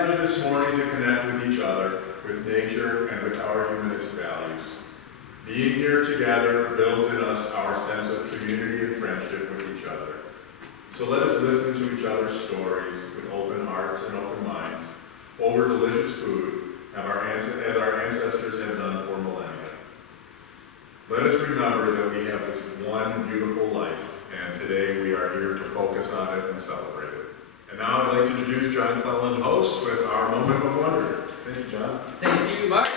gathered this morning to connect with each other, with nature, and with our humanist values. Being here together builds in us our sense of community and friendship with each other. So let us listen to each other's stories with open hearts and open minds over delicious food, as our ancestors have done for millennia. Let us remember that we have this one beautiful life, and today we are here to focus on it and celebrate it. And now I'd like to introduce John Cleland, host, with our moment of wonder. Thank you, John. Thank you, Mark.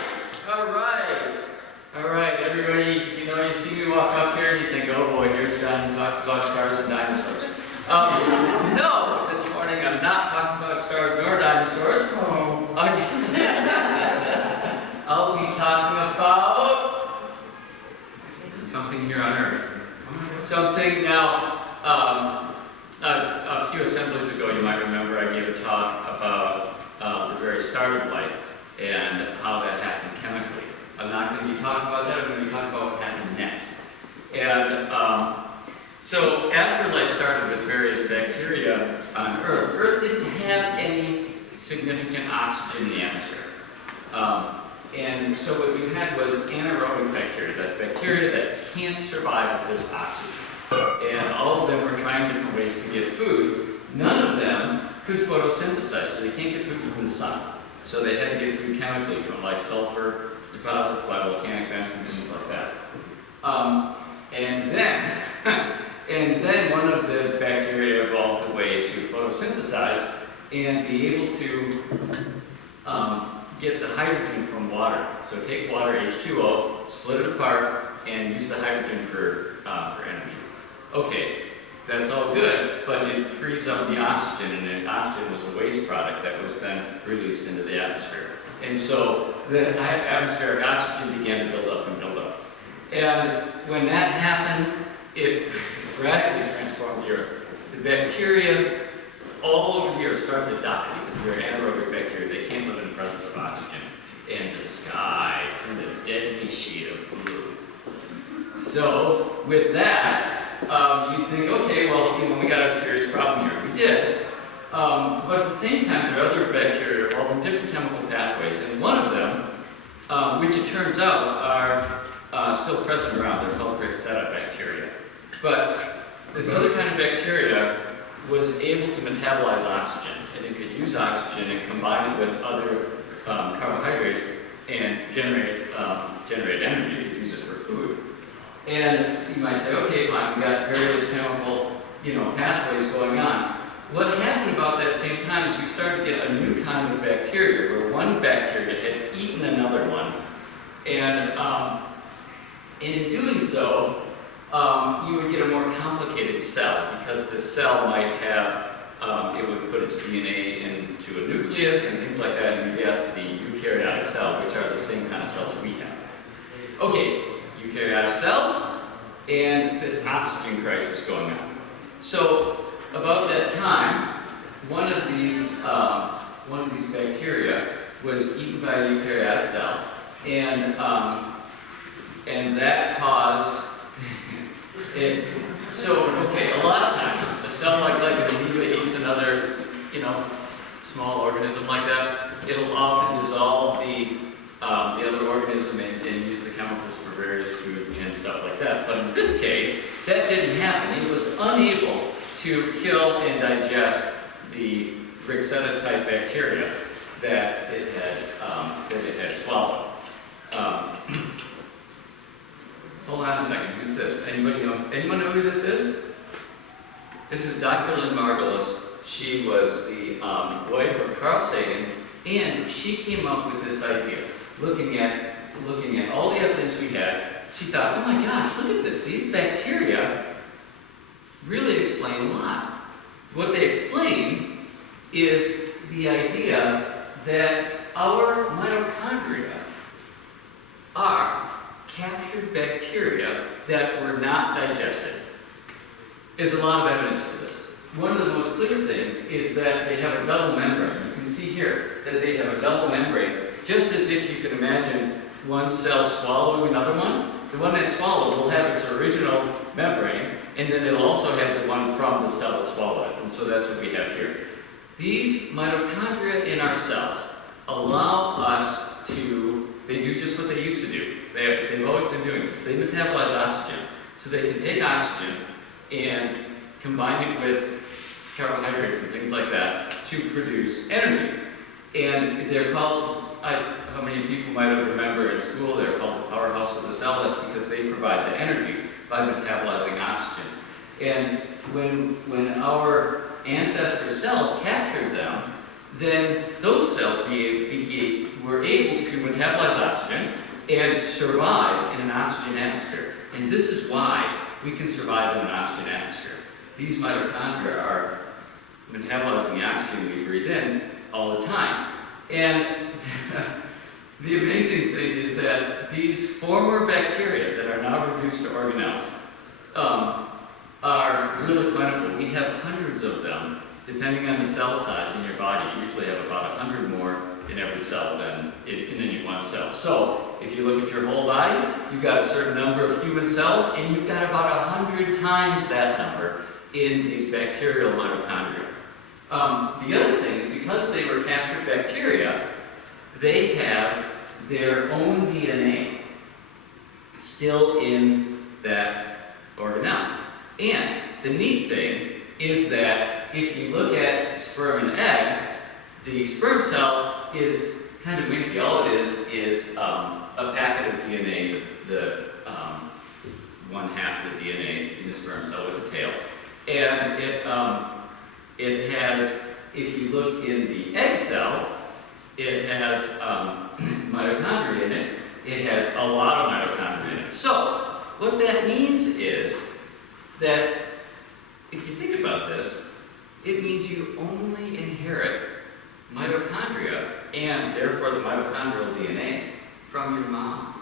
All right, everybody, you see me walk up here and you think, oh boy, here's John who talks about stars and dinosaurs. No, this morning I'm not talking about stars nor dinosaurs. I'll be talking about something here on Earth. Something now, a few assemblies ago, you might remember I gave a talk about the very start of life and how that happened chemically. I'm not going to be talking about that, I'm going to be talking about what happened next. And so after life started with various bacteria on Earth, Earth didn't have any significant oxygen in the atmosphere. And so what you had was anaerobic bacteria, that's bacteria that can't survive if there's oxygen. And all of them were trying different ways to get food. None of them could photosynthesize, so they can't get food from the sun. So they had to get food chemically from like sulfur deposits by volcanic vents and things like that. And then one of the bacteria evolved a way to photosynthesize and be able to get the hydrogen from water. So take water, H2O, split it apart, and use the hydrogen for energy. Okay, that's all good, but it frees up the oxygen, and the oxygen was a waste product that was then released into the atmosphere. And so the atmospheric oxygen began to build up and build up. And when that happened, it radically transformed the Earth. The bacteria all over the Earth started to die because they're anaerobic bacteria. They can't live in the presence of oxygen. And the sky turned a deadly shade of blue. So with that, you'd think, okay, well, we got a serious problem here. We did. But at the same time, there are other bacteria involved in different chemical pathways. And one of them, which it turns out are still present around, they're called Rixetta bacteria. But this other kind of bacteria was able to metabolize oxygen, and it could use oxygen and combine it with other carbohydrates and generate energy to use it for food. And you might say, okay, fine, we've got various chemical, pathways going on. What happened about that same time is we started to get a new kind of bacteria, where one bacteria had eaten another one, and in doing so, you would get a more complicated cell, because the cell might have, it would put its DNA into a nucleus and things like that, and you get the eukaryotic cells, which are the same kind of cells we have. Okay, eukaryotic cells, and this oxygen crisis going on. So, about that time, one of these bacteria was eaten by a eukaryotic cell, and that caused it. So, okay, a lot of times, a cell like an amoeba eats another, small organism like that, it'll often dissolve the other organism and use the chemicals for various food and stuff like that. But in this case, that didn't happen. It was unable to kill and digest the Rixetta type bacteria that it had swallowed. Hold on a second, who's this? Anyone know who this is? This is Dr. Lynn Margulis. She was the wife of Carl Sagan, and she came up with this idea. Looking at all the evidence we had, she thought, oh my gosh, look at this. These bacteria really explain a lot. What they explain is the idea that our mitochondria are captured bacteria that were not digested. There's a lot of evidence for this. One of the most clear things is that they have a double membrane. You can see here that they have a double membrane, just as if you can imagine one cell swallowing another one. The one that's swallowed will have its original membrane, and then it'll also have the one from the cell that swallowed it. And so that's what we have here. These mitochondria in our cells allow us to, they do just what they used to do. They've always been doing this. They metabolize oxygen. So they can take oxygen and combine it with carbohydrates and things like that to produce energy. And they're called, how many people might have remembered in school, they're called the powerhouse of the cell. That's because they provide the energy by metabolizing oxygen. And when our ancestor cells captured them, then those cells were able to metabolize oxygen and survive in an oxygen atmosphere. And this is why we can survive in an oxygen atmosphere. These mitochondria are metabolizing the oxygen we breathe in all the time. And the amazing thing is that these former bacteria that are now reduced to organelles are really plentiful. We have hundreds of them, depending on the cell size in your body. You usually have about 100 more in every cell than in any one cell. So if you look at your whole body, you've got a certain number of human cells, and you've got about 100 times that number in these bacterial mitochondria. The other thing is, because they were captured bacteria, they have their own DNA still in that organelle. And the neat thing is that if you look at sperm and egg, the sperm cell is kind of wimpy. All it is a packet of DNA, the one half of the DNA in the sperm cell with a tail. And it has, if you look in the egg cell, it has mitochondria in it. It has a lot of mitochondria in it. So what that means is that if you think about this, it means you only inherit mitochondria and therefore the mitochondrial DNA from your mom,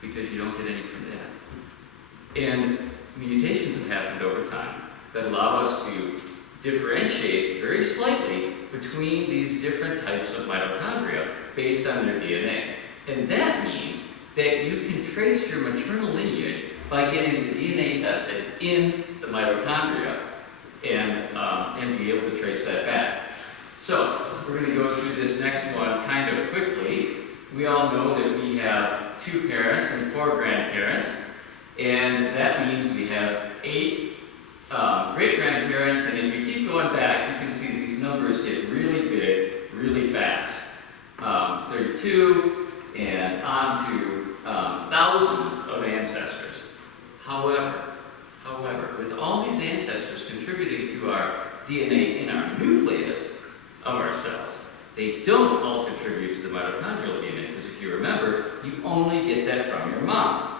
because you don't get any from dad. And mutations have happened over time that allow us to differentiate very slightly between these different types of mitochondria based on their DNA. And that means that you can trace your maternal lineage by getting the DNA tested in the mitochondria and be able to trace that back. So we're going to go through this next one kind of quickly. We all know that we have 2 parents and 4 grandparents, and that means we have 8 great-grandparents, and if you keep going back, you can see these numbers get really big, really fast. 32, and on to thousands of ancestors. However, with all these ancestors contributing to our DNA in our nucleus of our cells, they don't all contribute to the mitochondrial DNA, because if you remember, you only get that from your mom.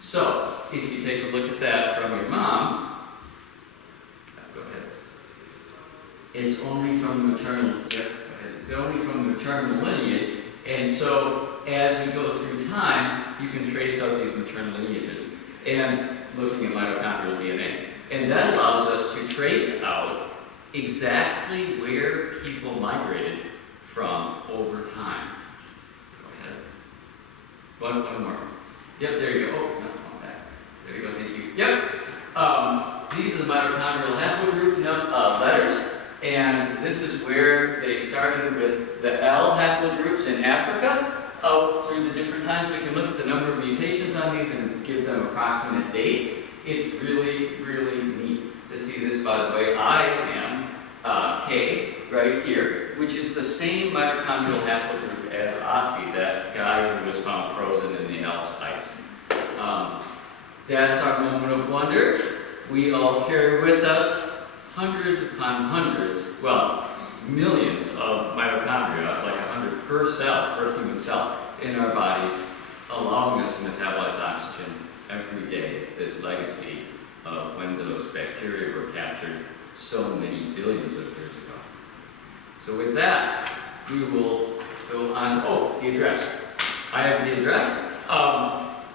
So, if you take a look at that from your mom, go ahead. It's only from the maternal, it's only from the maternal lineage, and so as we go through time, you can trace out these maternal lineages and looking at mitochondrial DNA. And that allows us to trace out exactly where people migrated from over time. Go ahead. One more. Yep, there you go. Oh, no, come back. There you go, thank you. Yep. These are the mitochondrial haplogroup letters, and this is where they started with the L haplogroups in Africa. Out through the different times, we can look at the number of mutations on these and give them approximate dates. It's really, really neat to see this. By the way, I am K right here, which is the same mitochondrial haplogroup as Otzi, that guy who was found frozen in the Alps ice. That's our moment of wonder. We all carry with us hundreds upon hundreds, well, millions of mitochondria, like 100 per cell, per human cell, in our bodies, allowing us to metabolize oxygen every day. This legacy of when those bacteria were captured so many billions of years ago. So with that, we will go on. Oh, the address. I have the address.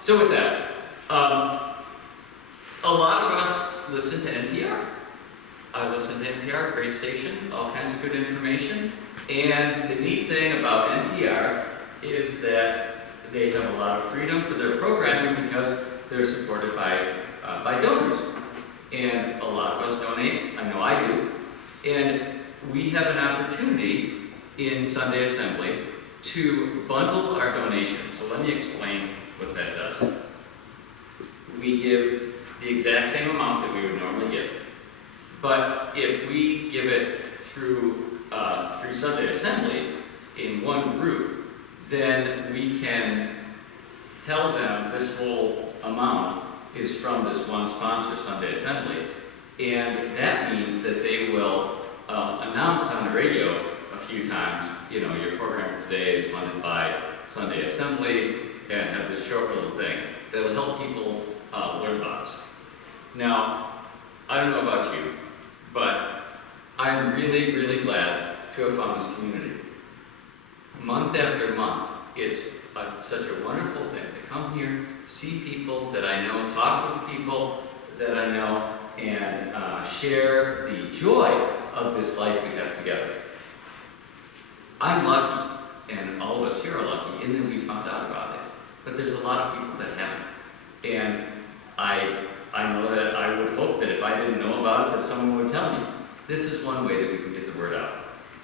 So with that, a lot of us listen to NPR. I listen to NPR, great station, all kinds of good information. And the neat thing about NPR is that they have a lot of freedom for their programming because they're supported by donors. And a lot of us donate, I know I do. And we have an opportunity in Sunday Assembly to bundle our donations. So let me explain what that does. We give the exact same amount that we would normally give, but if we give it through Sunday Assembly in one group, then we can tell them this whole amount is from this one sponsor, Sunday Assembly, and that means that they will announce on the radio a few times, you know, your program today is funded by Sunday Assembly, and have this short little thing that will help people learn about us. Now, I don't know about you, but I'm really, really glad to have found this community. Month after month, it's such a wonderful thing to come here, see people that I know, talk with people that I know, and share the joy of this life we have together. I'm lucky, and all of us here are lucky, in that we found out about it. But there's a lot of people that haven't. And I know that I would hope that if I didn't know about it, that someone would tell me. This is one way that we can get the word out.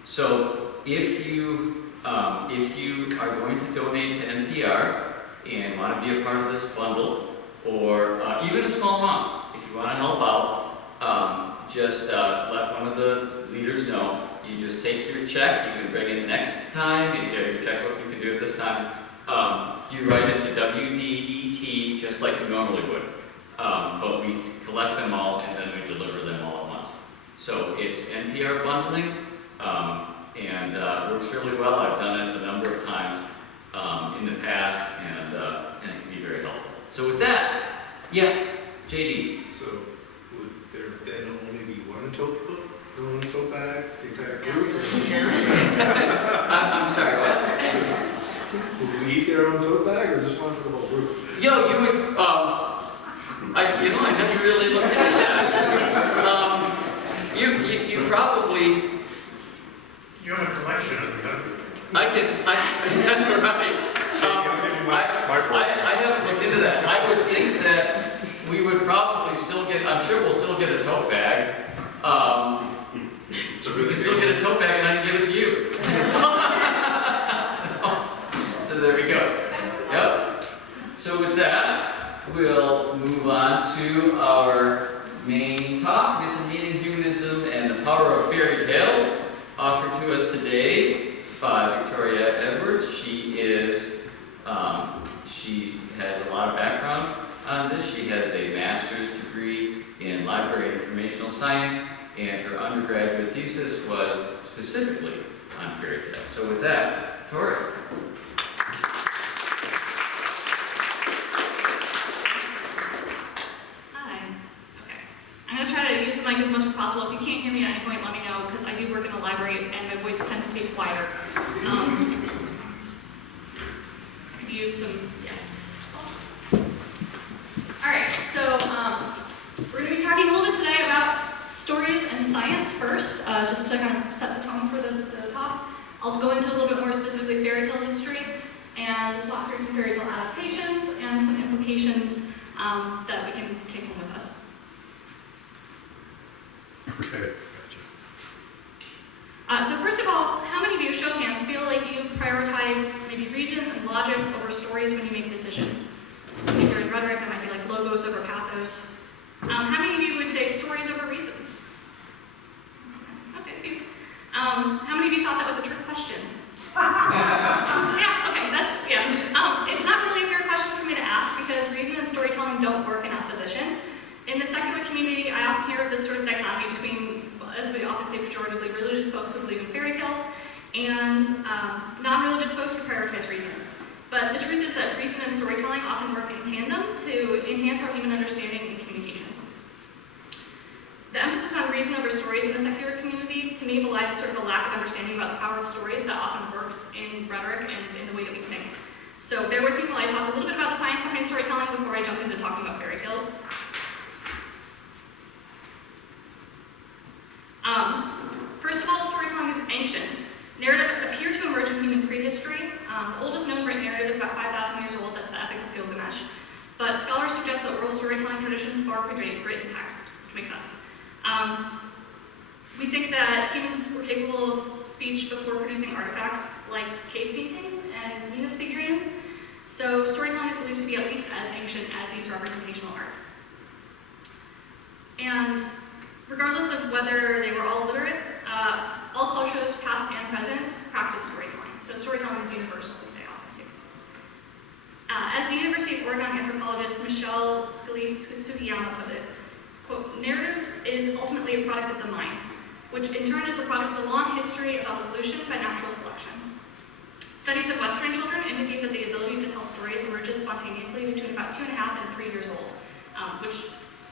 So if you are going to donate to NPR and want to be a part of this bundle, or even a small amount, if you want to help out, just let one of the leaders know. You just take your check, you can bring it next time, if you have your checkbook, you can do it this time. You write it to WDET just like you normally would. But we collect them all and then we deliver them all at once. So it's NPR bundling, and works really well. I've done it a number of times in the past, and it can be very helpful. So with that, yeah, JD. So would there then only be one tote book, one tote bag, the entire group? I'm sorry, what? Would we each get our own tote bag, or is this one for the whole group? Yo, you would, I never really looked into that. You probably, You have a collection of them. right. I'll give you my portion. I haven't looked into that. I would think that we would probably still get, I'm sure we'll still get a tote bag. It's a We really can still big get a tote bag and I can give it to you. So there we go. Yep. So with that, we'll move on to our main talk, Myth, Humanism, and the Power of Fairy Tales, offered to us today by Victoria Edwards. She has a lot of background on this. She has a master's degree in library and informational science, and her undergraduate thesis was specifically on fairy tales. So with that, Victoria. Hi. Okay. I'm going to try to use the mic as much as possible. If you can't hear me at any point, let me know, because I do work in the library and my voice tends to be quieter. Could use some, yes. All right, so we're going to be talking a little bit today about stories and science first, just to kind of set the tone for the talk. I'll go into a little bit more specifically fairy tale history, and we'll talk through some fairy tale adaptations and some implications that we can take home with us. Okay. So first of all, how many of you, show of hands, feel like you prioritize maybe reason and logic over stories when you make decisions? If you're in rhetoric, that might be like logos over pathos. How many of you would say stories over reason? Okay, a few. How many of you thought that was a trick question? Yeah, okay, it's not really a fair question for me to ask because reason and storytelling don't work in opposition. In the secular community, I often hear of this sort of dichotomy between, as we often say pejoratively, religious folks who believe in fairy tales and non-religious folks who prioritize reason. But the truth is that reason and storytelling often work in tandem to enhance our human understanding and communication. The emphasis on reason over stories in the secular community, to me, belies sort of a lack of understanding about the power of stories that often works in rhetoric and in the way that we think. So bear with me while I talk a little bit about the science behind storytelling before I jump into talking about fairy tales. First of all, storytelling is ancient. Narrative appear to emerge in human prehistory. The oldest known written narrative is about 5,000 years old, that's the Epic of Gilgamesh. But scholars suggest that oral storytelling traditions far predate written text, which makes sense. We think that humans were capable of speech before producing artifacts like cave paintings and Venus figurines, so storytelling is believed to be at least as ancient as these representational arts. And regardless of whether they were all literate, all cultures, past and present, practice storytelling. So storytelling is universal, as they often do. As the University of Oregon anthropologist Michelle Scalise-Sugiyama put it, quote, narrative is ultimately a product of the mind, which in turn is the product of a long history of evolution by natural selection. Studies of Western children indicate that the ability to tell stories emerges spontaneously between about 2.5 and 3 years old, which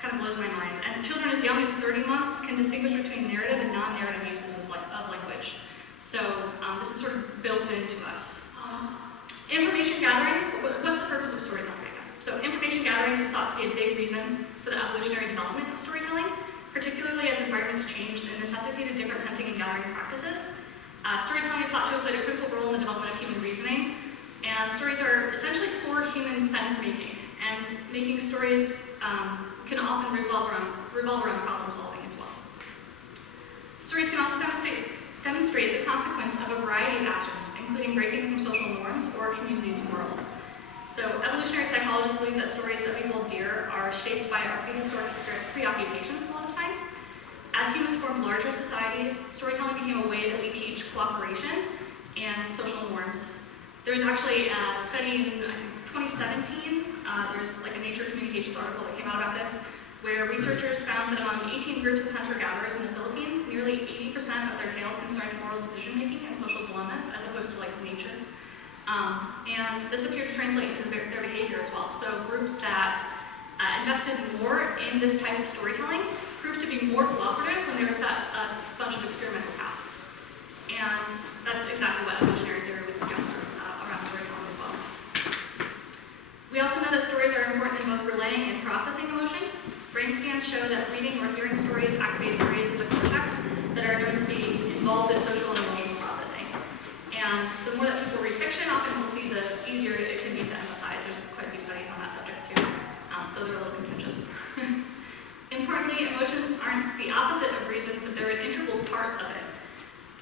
kind of blows my mind. And children as young as 30 months can distinguish between narrative and non-narrative uses of language. So this is sort of built into us. Information gathering, what's the purpose of storytelling, I guess? So information gathering is thought to be a big reason for the evolutionary development of storytelling, particularly as environments changed and necessitated different hunting and gathering practices. Storytelling is thought to have played a critical role in the development of human reasoning, and stories are essentially for human sense-making, and making stories can often revolve around problem solving as well. Stories can also demonstrate the consequence of a variety of actions, including breaking from social norms or communities' morals. So evolutionary psychologists believe that stories that we hold dear are shaped by our prehistoric preoccupations a lot of times. As humans formed larger societies, storytelling became a way that we teach cooperation and social norms. There was actually a study in 2017, there's like a Nature Communications article that came out about this, where researchers found that among 18 groups of hunter-gatherers in the Philippines, nearly 80% of their tales concerned moral decision-making and social dilemmas, as opposed to like nature. And this appeared to translate into their behavior as well. So groups that invested more in this type of storytelling proved to be more cooperative when they were set a bunch of experimental tasks. And that's exactly what evolutionary theory would suggest around storytelling as well. We also know that stories are important in both relaying and processing emotion. Brain scans show that reading or hearing stories activates areas of the cortex that are known to be involved in social and emotional processing. And the more that people read fiction, often we'll see the easier it can be to empathize. There's quite a few studies on that subject too, though they're a little contentious. Importantly, emotions aren't the opposite of reason, but they're an integral part of it.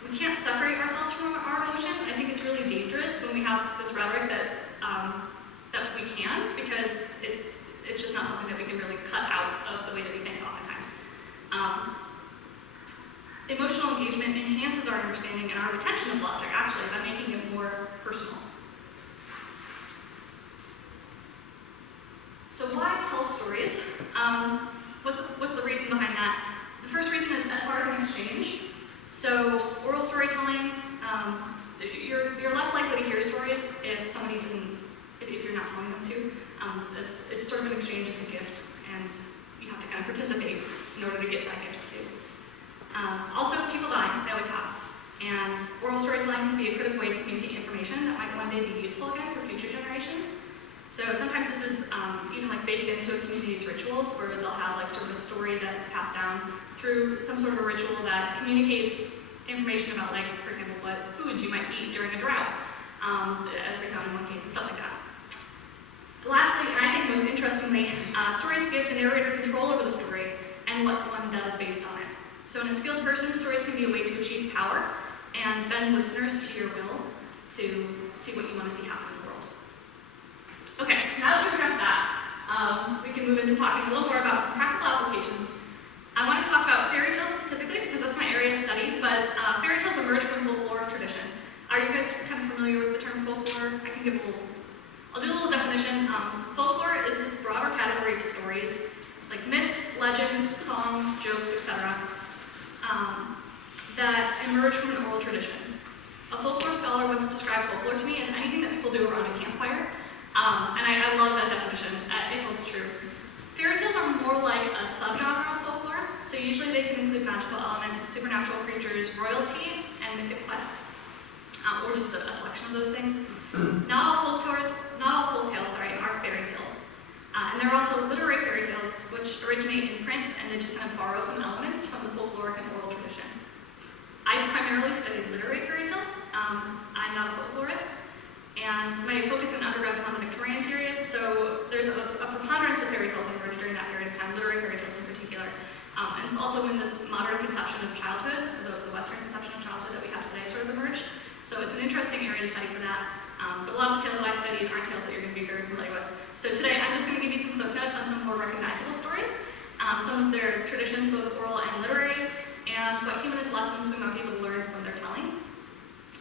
We can't separate ourselves from our emotion. I think it's really dangerous when we have this rhetoric that we can, because it's just not something that we can really cut out of the way that we think oftentimes. Emotional engagement enhances our understanding and our retention of logic, actually, by making it more personal. So why tell stories? What's the reason behind that? The first reason is as part of an exchange. So oral storytelling, you're less likely to hear stories if somebody if you're not telling them to. It's sort of an exchange, it's a gift, and you have to kind of participate in order to get that gift too. Also, people die, they always have. And oral storytelling can be a critical way to communicate information that might one day be useful again for future generations. So sometimes this is even like baked into a community's rituals, where they'll have like sort of a story that's passed down through some sort of a ritual that communicates information about, like, for example, what foods you might eat during a drought, as we found in one case, and stuff like that. Lastly, and I think most interestingly, stories give the narrator control over the story and what one does based on it. So in a skilled person, stories can be a way to achieve power and bend listeners to your will to see what you want to see happen in the world. Okay, so now that we've addressed that, we can move into talking a little more about some practical applications. I want to talk about fairy tales specifically, because that's my area of study, but fairy tales emerge from folklore tradition. Are you guys kind of familiar with the term folklore? I'll do a little definition. Folklore is this broader category of stories, like myths, legends, songs, jokes, etc., that emerge from an oral tradition. A folklore scholar once described folklore to me as anything that people do around a campfire, and I love that definition. It holds true. Fairy tales are more like a subgenre of folklore, so usually they can include magical elements, supernatural creatures, royalty, and mythic quests, or just a selection of those things. Not all folk tales are fairy tales. And there are also literary fairy tales, which originate in print and they just kind of borrow some elements from the folkloric and oral tradition. I primarily studied literary fairy tales. I'm not a folklorist, and my focus in undergrad was on the Victorian period, so there's a preponderance of fairy tales that emerged during that period of time, literary fairy tales in particular. And it's also when this modern conception of childhood, the Western conception of childhood that we have today sort of emerged. So it's an interesting area to study for that. But a lot of the tales that I studied aren't tales that you're going to be very familiar with. So today I'm just going to give you some clip notes on some more recognizable stories, some of their traditions, both oral and literary, and what humanist lessons we might be able to learn from their telling.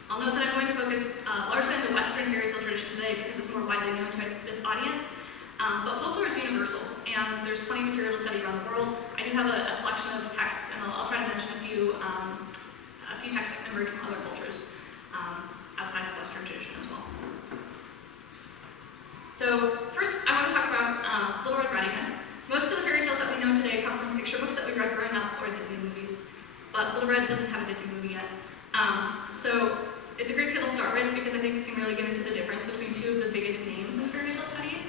I'll note that I'm going to focus largely on the Western fairy tale tradition today because it's more widely known to this audience. But folklore is universal, and there's plenty of material to study around the world. I do have a selection of texts, and I'll try to mention a few texts that emerge from other cultures outside of the Western tradition as well. So first, I want to talk about Little Red Riding Hood. Most of the fairy tales that we know today come from picture books that we read growing up or Disney movies, but Little Red doesn't have a Disney movie yet. So it's a great tale to start with because I think we can really get into the difference between two of the biggest names in fairy tale studies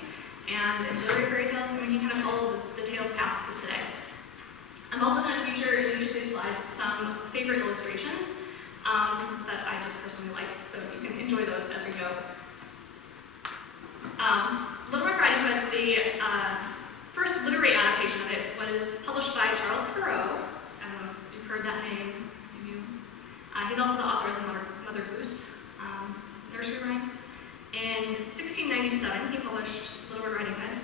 and in literary fairy tales, and we can kind of follow the tale's path to today. I'm also going to feature in each of these slides some favorite illustrations that I just personally like, so you can enjoy those as we go. Little Red Riding Hood, the first literary adaptation of it was published by Charles Perrault. I don't know if you've heard that name. He's also the author of the Mother Goose nursery rhymes. In 1697, he published Little Red Riding Hood.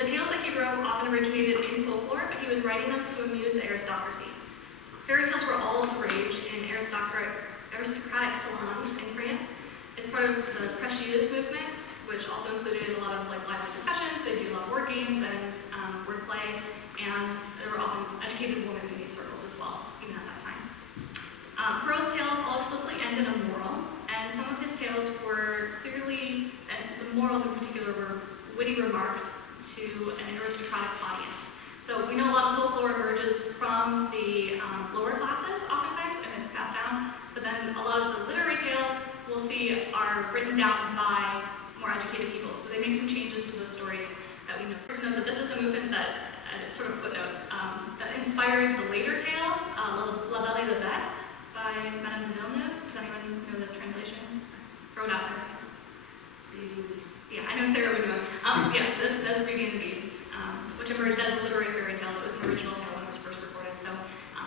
The tales that he wrote often originated in folklore, but he was writing them to amuse the aristocracy. Fairy tales were all the rage in aristocratic salons in France. It's part of the Précieuse movement, which also included a lot of lively discussions. They do a lot of word games and wordplay, and there were often educated women in these circles as well, even at that time. Perrault's tales all explicitly end in a moral, and some of his tales were clearly, and the morals in particular, were witty remarks to an aristocratic audience. So we know a lot of folklore emerges from the lower classes oftentimes, and it's passed down, but then a lot of the literary tales we'll see are written down by more educated people. So they make some changes to the stories that we know. To know that this is the movement that, sort of footnote, that inspired the later tale, La Belle et la Bête, by Madame de Villeneuve. Does anyone know the translation? Throw it out there, guys. Yeah, I know Sarah would know. Yes, that's Beauty and the Beast, which emerged as a literary fairy tale. It was an original tale when it was first recorded, so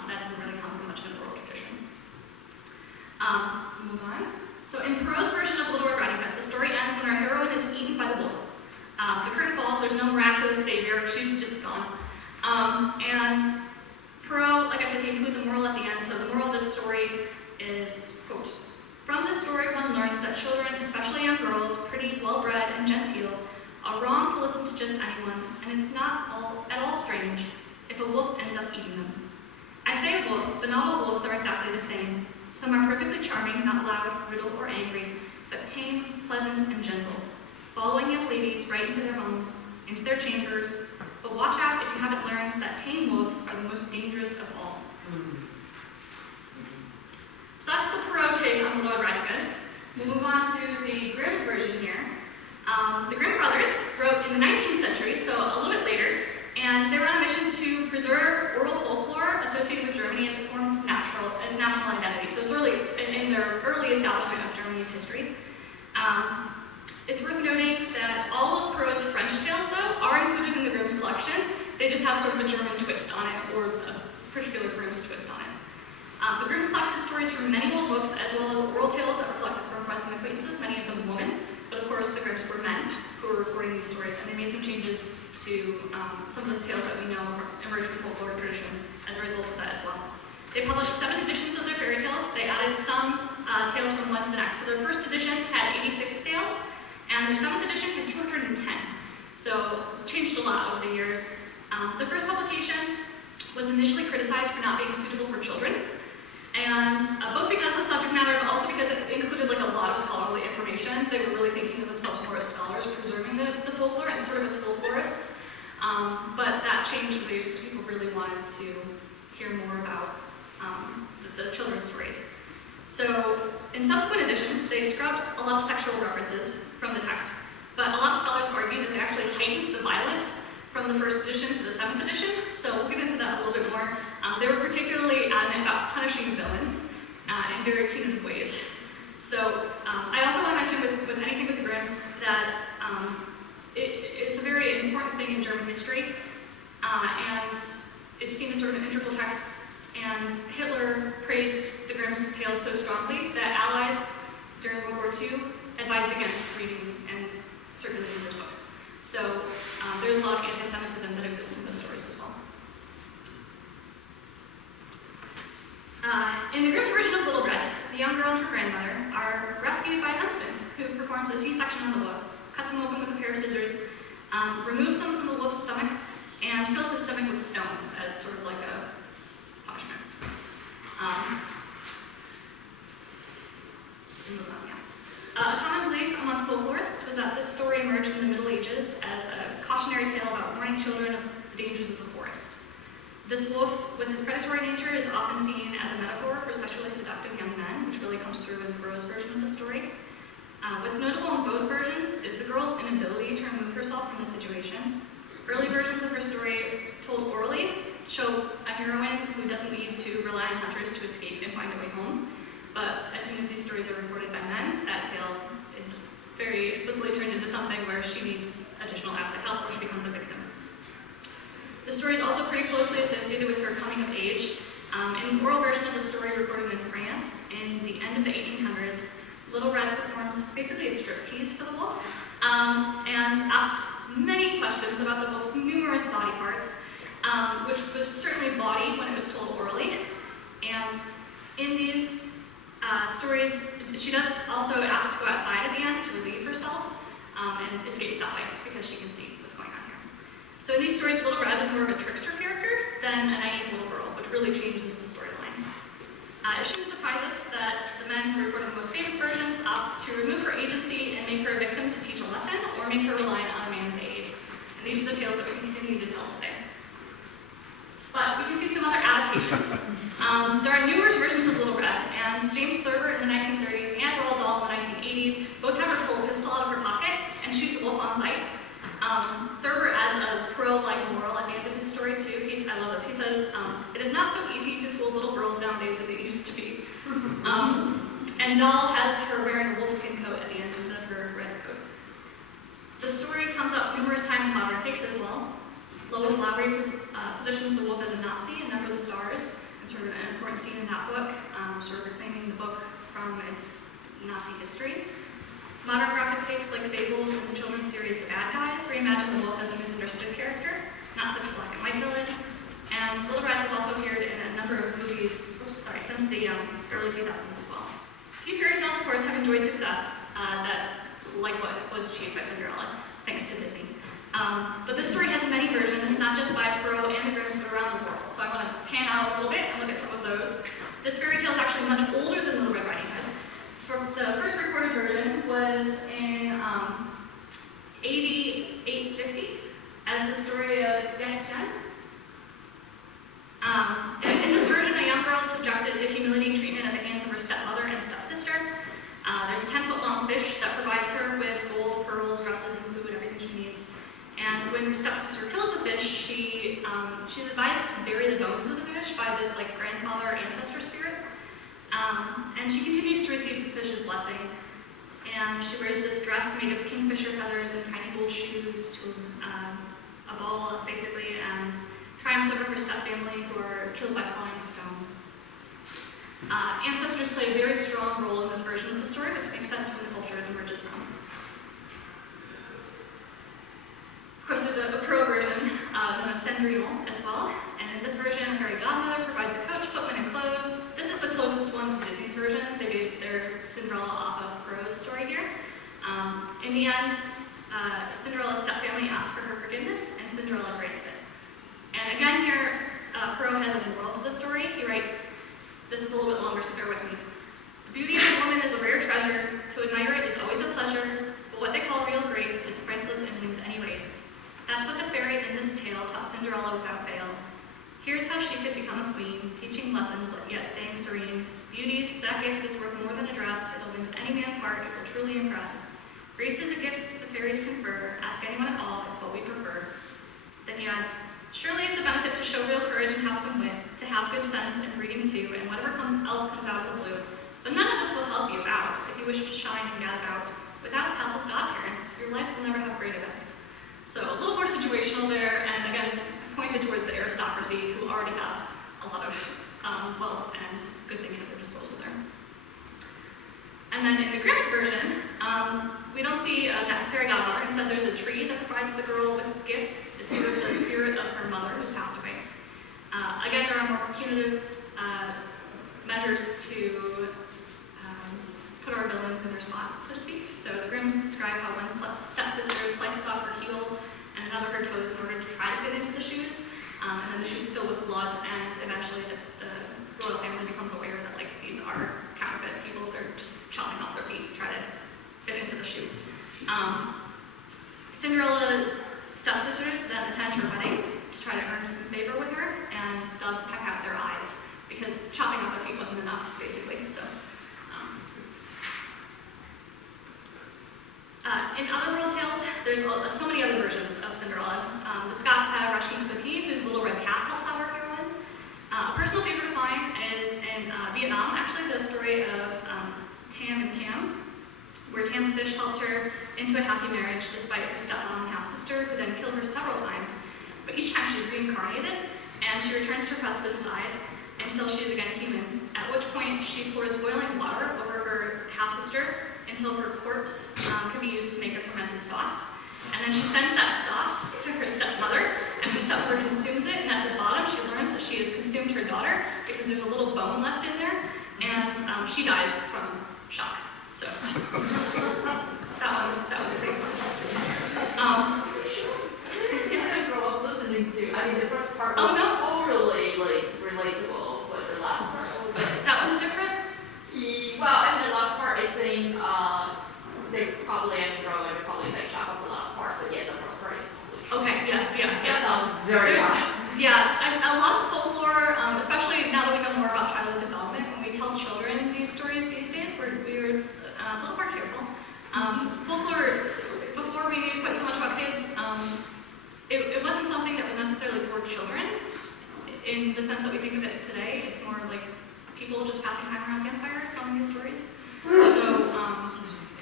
that doesn't really come from much of an oral tradition. Move on. So in Perrault's version of Little Red Riding Hood, the story ends when our heroine is eaten by the wolf. The curtain falls, there's no miraculous savior, she's just gone. And Perrault, like I said, he includes a moral at the end. So the moral of this story is, quote, "From this story one learns that children, especially young girls, pretty, well-bred, and genteel, are wrong to listen to just anyone, and it's not at all strange if a wolf ends up eating them. I say a wolf, but not all wolves are exactly the same. Some are perfectly charming, not loud, brutal, or angry, but tame, pleasant, and gentle, following young ladies right into their homes, into their chambers, but watch out if you haven't learned that tame wolves are the most dangerous of all." So that's the Perrault take on Little Red Riding Hood. We'll move on to the Grimm's version here. The Grimm brothers wrote in the 19th century, so a little bit later, and they were on a mission to preserve oral folklore associated with Germany as it formed its national identity. So it's early in their early establishment of Germany's history. It's worth noting that all of Perrault's French tales, though, are included in the Grimm's collection. They just have sort of a German twist on it, or a particular Grimm's twist on it. The Grimms collected stories from many old books, as well as oral tales that were collected from friends and acquaintances, many of them women, but of course the Grimms were men who were recording these stories, and they made some changes to some of those tales that we know emerged from folklore tradition as a result of that as well. They published 7 editions of their fairy tales. They added some tales from one to the next. So their first edition had 86 tales, and their 7th edition had 210. So changed a lot over the years. The first publication was initially criticized for not being suitable for children, and both because of the subject matter, but also because it included a lot of scholarly information. They were really thinking of themselves more as scholars, preserving the folklore and sort of as folklorists. But that changed over the years because people really wanted to hear more about the children's stories. So in subsequent editions, they scrubbed a lot of sexual references from the text, but a lot of scholars argue that they actually heightened the violence from the first edition to the 7th edition, so we'll get into that a little bit more. They were particularly adamant about punishing villains in very punitive ways. So I also want to mention with anything with the Grimms that it's a very important thing in German history. and it's seen as sort of an integral text, and Hitler praised the Grimm's tales so strongly that allies during World War II advised against reading and circulating those books. So there's a lot of anti-Semitism that exists in those stories as well. In the Grimm's version of Little Red, the young girl and her grandmother are rescued by a huntsman who performs a C-section on the wolf, cuts him open with a pair of scissors, removes them from the wolf's stomach, and fills his stomach with stones as sort of like a punishment. A common belief among folklorists was that this story emerged in the Middle Ages as a cautionary tale about warning children of the dangers of the forest. This wolf, with his predatory nature, is often seen as a metaphor for sexually seductive young men, which really comes through in Thoreau's version of the story. What's notable in both versions is the girl's inability to remove herself from the situation. Early versions of her story, told orally, show a heroine who doesn't need to rely on hunters to escape and find a way home. But as soon as these stories are reported by men, that tale is very explicitly turned into something where she needs additional outside help or she becomes a victim. The story is also pretty closely associated with her coming of age. In the oral version of the story recorded in France in the end of the 1800s, Little Red performs basically a striptease for the wolf and asks many questions about the wolf's numerous body parts, which was certainly body when it was told orally. And in these stories, she does also ask to go outside at the end to relieve herself and escapes that way because she can see what's going on here. So in these stories, Little Red is more of a trickster character than a naive little girl, which really changes the storyline. It shouldn't surprise us that the men who recorded the most famous versions opt to remove her agency and make her a victim to teach a lesson or make her rely on a man's aid. And these are the tales that we continue to tell today. But we can see some other adaptations. There are numerous versions of Little Red, and James Thurber in the 1930s and Roald Dahl in the 1980s both have her pull a pistol out of her pocket and shoot the wolf on sight. Thurber adds a pro-like moral at the end of his story too. I love this. He says, "It is not so easy to fool little girls nowadays as it used to be." And Dahl has her wearing a wolfskin coat at the end instead of her red coat. The story comes up numerous times in modern takes as well. Lois Lowry positions the wolf as a Nazi in Number the Stars, and sort of an important scene in that book, sort of reclaiming the book from its Nazi history. Modern graphic takes like Fables and the children's series The Bad Guys reimagine the wolf as a misunderstood character, not such a black and white villain. And Little Red has also appeared in a number of movies, since the early 2000s as well. A few fairy tales, of course, have enjoyed success, like what was achieved by Cinderella, thanks to Disney. But this story has many versions, not just by Perrault and the Grimms, but around the world. So I want to pan out a little bit and look at some of those. This fairy tale is actually much older than Little Red Riding Hood. The first recorded version was in AD 850 as the story of Gaston. In this version, a young girl is subjected to humiliating treatment at the hands of her stepmother and stepsister. There's a 10-foot-long fish that provides her with gold, pearls, dresses, and food, everything she needs. And when her stepsister kills the fish, she's advised to bury the bones of the fish by this grandfather or ancestor spirit. And she continues to receive the fish's blessing. And she wears this dress made of kingfisher feathers and tiny gold shoes to a ball, basically, and triumphs over her stepfamily who are killed by flying stones. Ancestors play a very strong role in this version of the story, which makes sense from the culture it emerges from. Of course, there's a pro version known as Cendrillon as well, and in this version, a fairy godmother provides a coach, footman, and clothes. This is the closest one to Disney's version. They based their Cinderella off of Perrault's story here. In the end, Cinderella's stepfamily asks for her forgiveness, and Cinderella grants it. And again here, Perrault has a moral to the story. He writes, this is a little bit longer, so bear with me. The beauty of a woman is a rare treasure. To admire it is always a pleasure, but what they call real grace is priceless and wins any race. That's what the fairy in this tale taught Cinderella without fail. Here's how she could become a queen, teaching lessons yet staying serene. Beauties, that gift is worth more than a dress. It'll win any man's heart, it will truly impress. Grace is a gift the fairies confer. Ask anyone at all, it's what we prefer. Then he adds, surely it's a benefit to show real courage and have some wit, to have good sense and breeding too, and whatever else comes out of the blue. But none of this will help you out if you wish to shine and gad about. Without the help of godparents, your life will never have great events. So a little more situational there, and again, pointed aristocracy who already have a lot of wealth and good things at their disposal there. And then in the Grimm's version, we don't see a fairy godmother. Instead, there's a tree that provides the girl with gifts. It's sort of the spirit of her mother who's passed away. Again, there are more punitive measures to put our villains in their spot, so to speak. So the Grimms describe how one stepsister slices off her heel and another her toes in order to try to fit into the shoes. And then the shoes fill with blood, and eventually the royal family becomes aware that like these are counterfeit people. They're just chopping off their feet to try to fit into the shoe. Cinderella's stepsisters then attend her wedding to try to earn some favor with her, and doves peck out their eyes because chopping off their feet wasn't enough, basically. So, in other world tales, there's so many other versions of Cinderella. The Scots have Rashid Batty, whose little red cat helps out our heroine. A personal favorite of mine is in Vietnam, actually, the story of Tam and Cam, where Tam's fish helps her into a happy marriage despite her stepmom and half-sister, who then kill her several times. But each time she's reincarnated, and she returns to her husband's side until she is again human, at which point she pours boiling water over her half-sister until her corpse can be used to make a fermented sauce. And then she sends that sauce to her stepmother, and her stepmother consumes it, and at the bottom she learns that she has consumed her daughter because there's a little bone left in there, and she dies from shock. So, that was a big one. I grow up listening to, I mean, the first part was totally, like, relatable, but the last part was like... That one's different? Well, and the last part, I think, they probably, I grow and probably like chop up the last part, but yes, the first part is totally... Okay, yes. That sounds very bad. Yeah, a lot of folklore, especially now that we know more about childhood development, when we tell children these stories these days, we're a little more careful. Folklore, before we knew quite so much about kids, it wasn't something that was necessarily for children, in the sense that we think of it today. It's more like people just passing time around campfire, telling these stories. So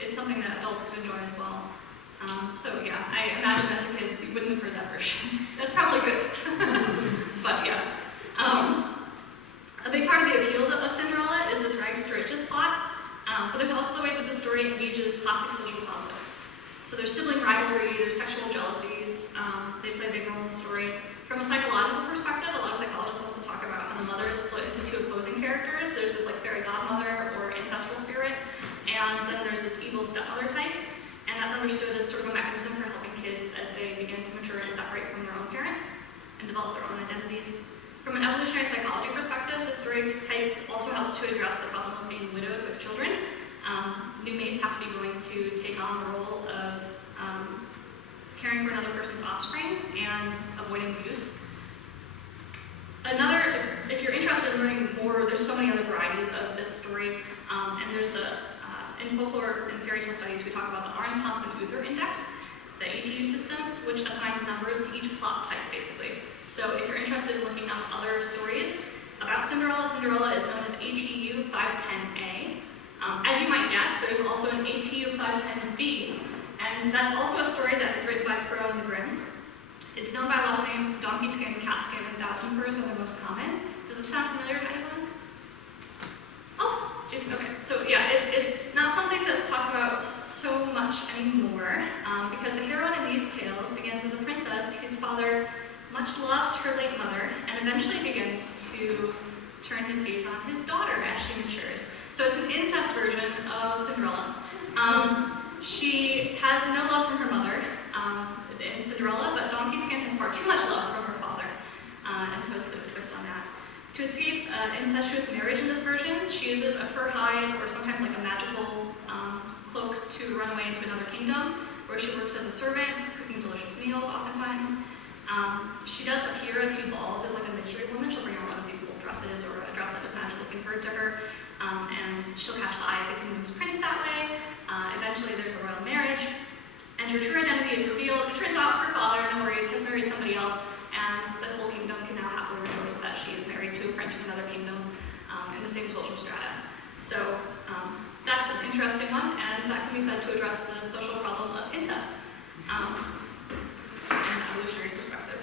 it's something that adults could enjoy as well. So yeah, I imagine as a kid you wouldn't have heard that version. That's probably good. But yeah. A big part of the appeal of Cinderella is this rags to riches plot, but there's also the way that the story engages classic social conflicts. So there's sibling rivalry, there's sexual jealousies, they play a big role in the story. From a psychological perspective, a lot of psychologists also talk about how the mother is split into two opposing characters. There's this like fairy godmother or ancestral spirit, and then there's this evil stepmother type, and that's understood as sort of a mechanism for helping kids as they begin to mature and separate from their own parents and develop their own identities. From an evolutionary psychology perspective, the story type also helps to address the problem of being widowed with children. New mates have to be willing to take on the role of caring for another person's offspring and avoiding abuse. If you're interested in learning more, there's so many other varieties of this story, and there's in folklore and fairy tale studies, we talk about the Arne Thompson-Uther Index, the ATU system, which assigns numbers to each plot type, basically. So if you're interested in looking up other stories about Cinderella, Cinderella is known as ATU 510A. As you might guess, there's also an ATU 510B, and that's also a story that is written by Perrault and the Grimms. It's known by a lot of names. Donkey Skin, Cat Skin, and Thousand Furs are the most common. Does it sound familiar to anyone? Oh, okay. So yeah, it's not something that's talked about so much anymore, because the heroine in these tales begins as a princess whose father much loved her late mother, and eventually begins to turn his gaze on his daughter as she matures. So it's an incest version of Cinderella. She has no love from her mother in Cinderella, but Donkey Skin has far too much love from her father, and so it's a bit of a twist on that. To escape incestuous marriage in this version, she uses a fur hide or sometimes like a magical cloak to run away into another kingdom, where she works as a servant, cooking delicious meals oftentimes. She does appear at a few balls as like a mystery woman. She'll bring out one of these old dresses or a dress that was magically conferred to her, and she'll catch the eye of the kingdom's prince that way. Eventually there's a royal marriage, and her true identity is revealed. It turns out her father, no worries, has married somebody else, and the whole kingdom can now happily rejoice that she is married to a prince from another kingdom in the same social strata. So that's an interesting one, and that can be said to address the social problem of incest from an evolutionary perspective.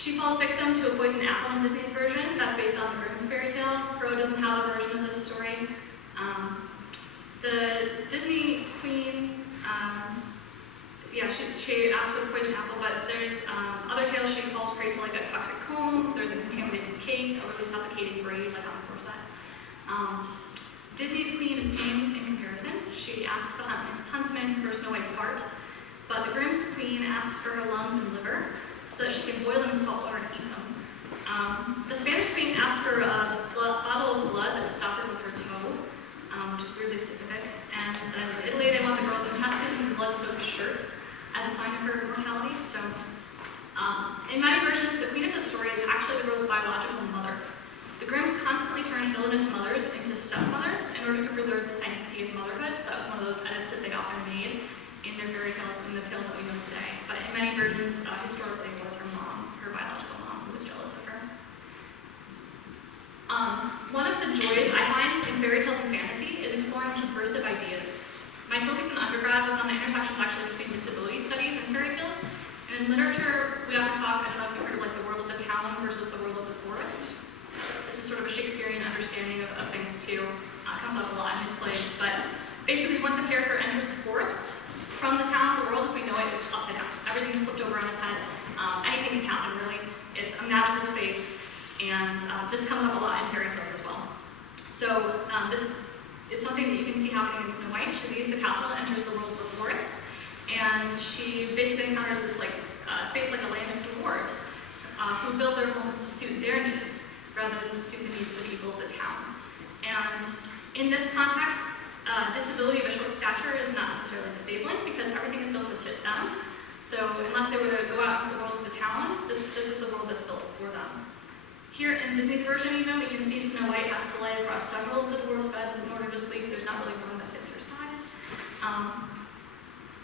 She falls victim to a poisoned apple in Disney's version. That's based on the Grimm's fairy tale. Crow doesn't have a version of this story. The Disney queen, she asked for the poisoned apple, but there's other tales she falls prey to, like a toxic comb. There's a contaminated cake, a really suffocating braid, like on a corset. Disney's queen is tame in comparison. She asks the huntsman for Snow White's heart, but the Grimm's queen asks for her lungs and liver so that she can boil them in salt water and eat them. The Spanish queen asks for a bottle of blood that stopped her with her toe, which is weirdly specific. And instead of Italy, they want the girl's intestines and blood-soaked shirt as a sign of her mortality. So, in many versions, the queen of the story is actually the girl's biological mother. The Grimms constantly turn villainous mothers into stepmothers in order to preserve the sanctity of motherhood. So that was one of those edits that they often made in their fairy tales, in the tales that we know today. But in many versions, historically, it was her mom, her biological mom, who was jealous of her. One of the joys I find in fairy tales and fantasy is exploring subversive ideas. My focus in undergrad was on the intersections actually between disability studies and fairy tales. And in literature, we often talk, I don't know if you've heard of like the world of the town versus the world of the forest. This is sort of a Shakespearean understanding of things too. Comes up a lot in his plays. But basically, once a character enters the forest, from the town, the world as we know it is upside down. Everything is flipped over on its head. Anything can happen, really. It's a magical space, and this comes up a lot in fairy tales as well. So this is something that you can see happening in Snow White. She leaves the castle and enters the world of the forest, and she basically encounters this space like a land of dwarves who build their homes to suit their needs rather than to suit the needs of the people of the town. And in this context, disability of a short stature is not necessarily disabling because everything is built to fit them. So unless they were to go out into the world of the town, this is the world that's built for them. Here in Disney's version even, we can see Snow White has to lay across several of the dwarves' beds in order to sleep. There's not really one that fits her size.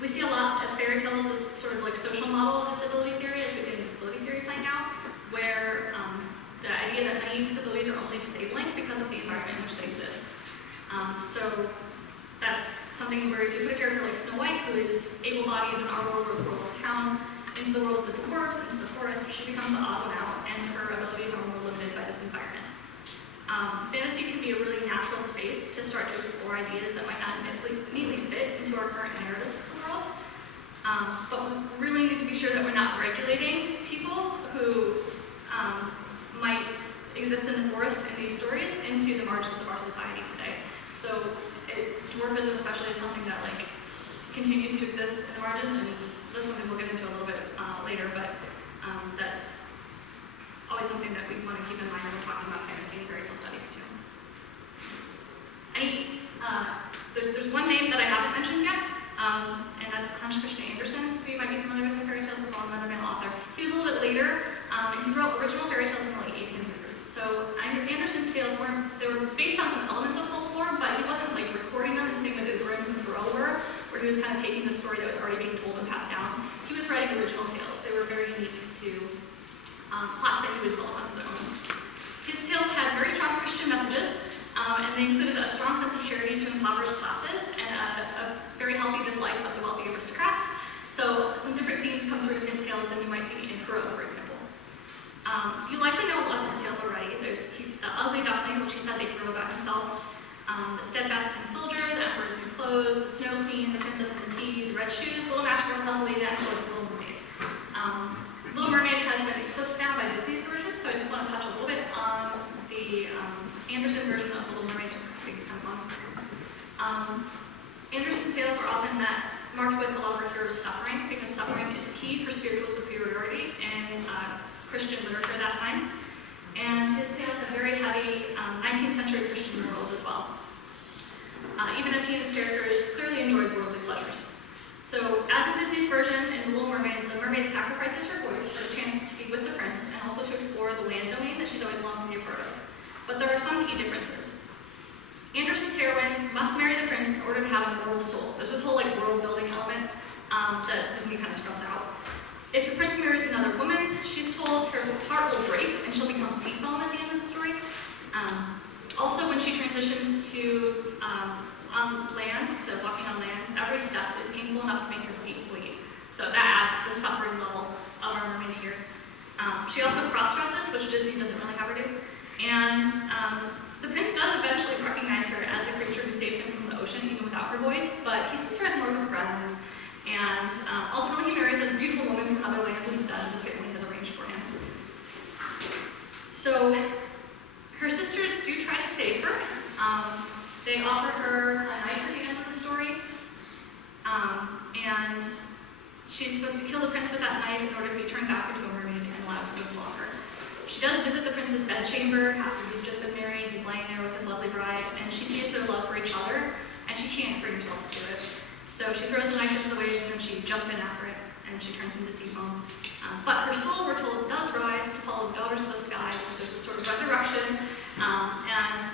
We see a lot of fairy tales, this sort of like social model of disability theory, as we see in disability theory playing out, where the idea that many disabilities are only disabling because of the environment in which they exist. So that's something where if you put a character like Snow White, who is able-bodied in our world or the world of town, into the world of the dwarves, into the forest, she becomes the odd one out, and her abilities are more limited by this environment. Fantasy can be a really natural space to start to explore ideas that might not neatly fit into our current narratives of the world. But we really need to be sure that we're not regulating people who might exist in the forest in these stories into the margins of our society today. So dwarfism especially is something that continues to exist in the margins, and that's something we'll get into a little bit later, but that's always something that we want to keep in mind when we're talking about fantasy and fairy tale studies too. There's one name that I haven't mentioned yet, and that's Hans Christian Andersen, who you might be familiar with in fairy tales as well, another male author. He was a little bit later, and he wrote original fairy tales in the late 1800s. So Andersen's tales were based on some elements of folklore, but he wasn't recording them in the same way that the Grimms and Thoreau were, where he was kind of taking the story that was already being told and passed down. He was writing original tales. They were very unique to plots that he would develop on his own. His tales had very strong Christian messages, and they included a strong sense of charity to impoverished classes and a very healthy dislike of the wealthy aristocrats. So some different themes come through in his tales than you might see in Thoreau, for example. You likely know a lot of his tales already. There's the ugly duckling, which he said that he wrote about himself, the steadfast tin soldier, the emperor's new clothes, the snow queen, the princess and the pea, the red shoes, little match more lovely, and of course, Little Mermaid. Little Mermaid has been eclipsed now by Disney's version, so I just want to touch a little bit on the Andersen version of Little Mermaid, just because I think it's kind of fun. Andersen's tales were often marked with a lot of our heroes' suffering, because suffering is key for spiritual superiority in Christian literature at that time. And his tales have very heavy 19th century Christian morals as well. Even as he and his characters clearly enjoyed worldly pleasures. So, as in Disney's version, in The Little Mermaid, the mermaid sacrifices her voice for a chance to be with the prince and also to explore the land domain that she's always longed to be a part of. But there are some key differences. Andersen's heroine must marry the prince in order to have a mortal soul. There's this whole world building element that Disney kind of scrubs out. If the prince marries another woman, she's told her heart will break and she'll become sea foam at the end of the story. Also, when she transitions to on lands, to walking on lands, every step is painful enough to make her feet bleed. So that adds to the suffering level of our mermaid here. She also cross-dresses, which Disney doesn't really have her do. And the prince does eventually recognize her as the creature who saved him from the ocean, even without her voice, but he sees her as more of a friend. And ultimately he marries a beautiful woman from other lands instead, just get what he has arranged for him. So her sisters do try to save her. They offer her a knife at the end of the story. And she's supposed to kill the prince with that knife in order to be turned back into a mermaid and allowed to live longer. She does visit the prince's bedchamber after he's just been married. He's laying there with his lovely bride, and she sees their love for each other, and she can't bring herself to do it. So she throws the knife into the waves, and then she jumps in after it, and she turns into sea foam. But her soul, we're told, does rise to follow the daughters of the sky, because there's a sort of resurrection, and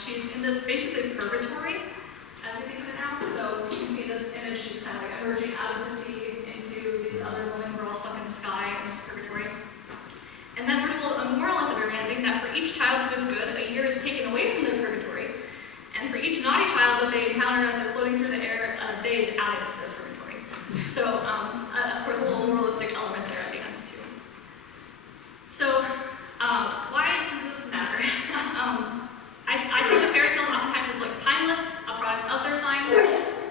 she's in this basically purgatory, as we think of it now. So you can see this image, she's kind of like emerging out of the sea into these other women who are all stuck in the sky in this purgatory. And then we're told a moral at the very ending that for each child who is good, a year is taken away from their purgatory, and for each naughty child that they encounter as they're floating through the air, a day is added to their purgatory. So, of course, a little moralistic element there at the end, too. So, why does this matter? I think of fairy tales oftentimes as like timeless, a product of their times,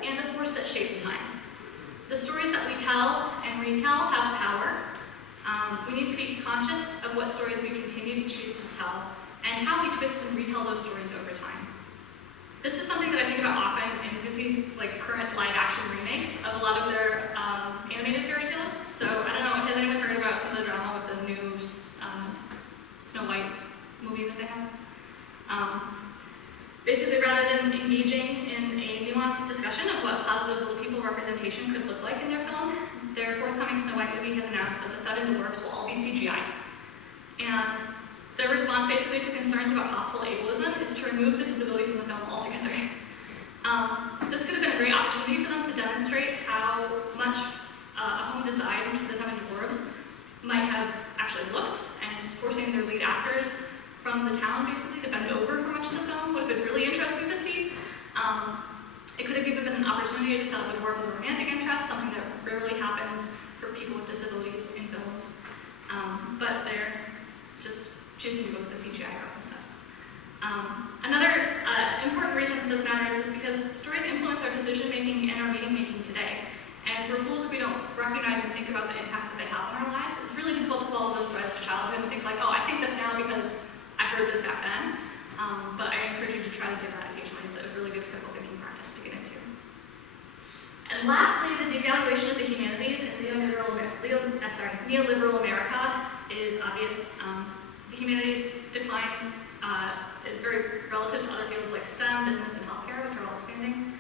and a force that shapes times. The stories that we tell and retell have power. We need to be conscious of what stories we continue to choose to tell, and how we twist and retell those stories over time. This is something that I think about often in Disney's current live-action remakes of a lot of their animated fairy tales. So I don't know, has anyone heard about some of the drama with the new Snow White movie that they have? Basically, rather than engaging in a nuanced discussion of what positive little people representation could look like in their film, their forthcoming Snow White movie has announced that the set and dwarves will all be CGI. And their response basically to concerns about possible ableism is to remove the disability from the film altogether. This could have been a great opportunity for them to demonstrate how much a home designed for the seven dwarves might have actually looked, and forcing their lead actors from the town basically to bend over for much of the film would have been really interesting to see. It could have even been an opportunity to set up a dwarf as a romantic interest, something that rarely happens for people with disabilities in films. But they're just choosing to go with the CGI route instead. Another important reason that this matters is because stories influence our decision-making and our meaning-making today. And we're fools if we don't recognize and think about the impact that they have on our lives. It's really difficult to follow those threads to childhood and think like, oh, I think this now because I heard this back then. But I encourage you to try to do that occasionally. It's a really good critical thinking practice to get into. And lastly, the devaluation of the humanities in neoliberal America is obvious. The humanities decline is very relative to other fields like STEM, business, and healthcare, which are all expanding.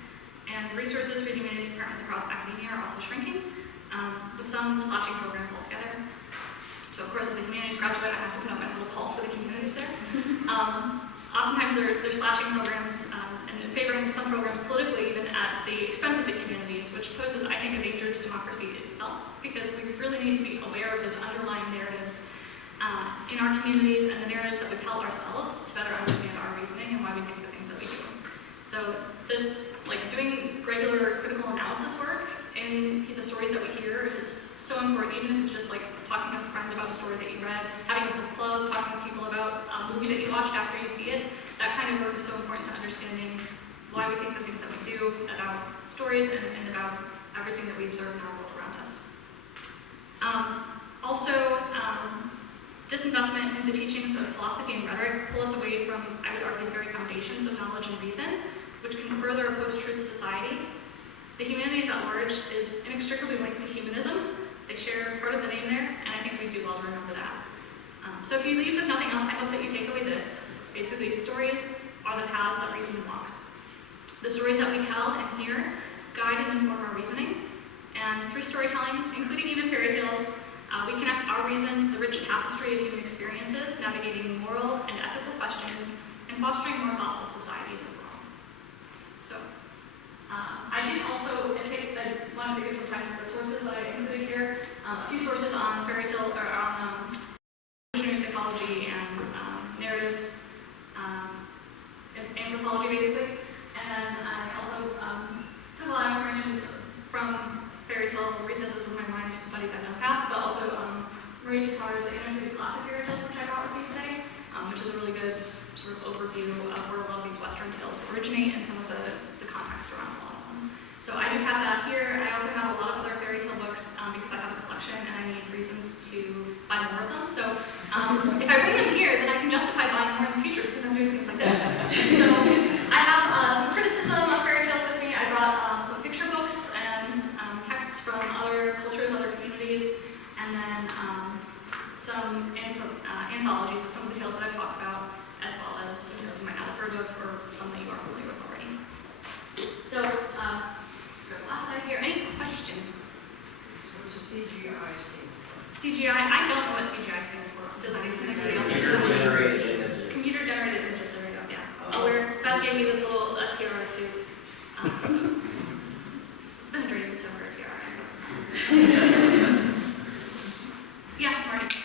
And resources for humanities departments across academia are also shrinking, with some slashing programs altogether. So of course, as a humanities graduate, I have to put out my little call for the communities there. Oftentimes they're slashing programs and favoring some programs politically even at the expense of the humanities, which poses, I think, a danger to democracy itself, because we really need to be aware of those underlying narratives in our communities and the narratives that we tell ourselves to better understand our reasoning and why we think the things that we do. So this, doing regular critical analysis work in the stories that we hear is so important, even if it's just talking with friends about a story that you read, having a book club, talking with people about a movie that you watched after you see it. That kind of work is so important to understanding why we think the things that we do about stories and about everything that we observe in our world around us. Disinvestment in the teachings of philosophy and rhetoric pull us away from, I would argue, the very foundations of knowledge and reason, which can further a post-truth society. The humanities at large is inextricably linked to humanism. They share part of the name there, and I think we do well to remember that. So if you leave with nothing else, I hope that you take away this. Basically, stories are the paths that reason walks. The stories that we tell and hear guide and inform our reasoning. And through storytelling, including even fairy tales, we connect our reason to the rich tapestry of human experiences, navigating moral and ethical questions, and fostering more thoughtful societies overall. So, I did also I wanted to give some time to the sources that I included here. A few sources on fairy tale, or on evolutionary psychology and narrative anthropology, basically. And then I also took a lot of information from fairy tale recesses of my mind from studies I've done past, but also Marie Tatar's The Annotated can justify buying more in the future because I'm doing things like this. So I have some criticism of fairy tales with me. I brought some picture books and texts from other cultures, other communities, and then some anthologies of some of the tales that I've talked about, as well as some tales you might not have heard of or some that you are familiar with already. So, go to the last slide here. Any questions? What does CGI stand for? CGI, I don't know what CGI stands for. Does anybody else? Computer-generated images. Computer-generated images, there we go, yeah. Oh, Beth gave me this little tiara too. It's been a dream to wear a tiara. Yes, Marty?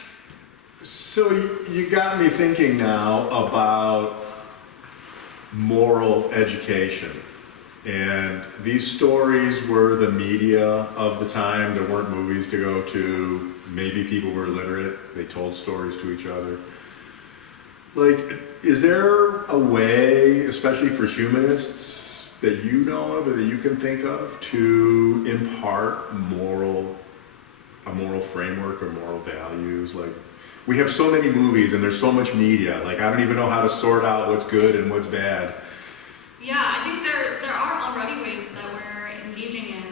So you got me thinking now about moral education. And these stories were the media of the time. There weren't movies to go to. Maybe people were literate. They told stories to each other. Like, is there a way, especially for humanists, that you know of or that you can think of to impart a moral framework or moral values? Like, we have so many movies and there's so much media. Like, I don't even know how to sort out what's good and what's bad. Yeah, I think there are already ways that we're engaging in.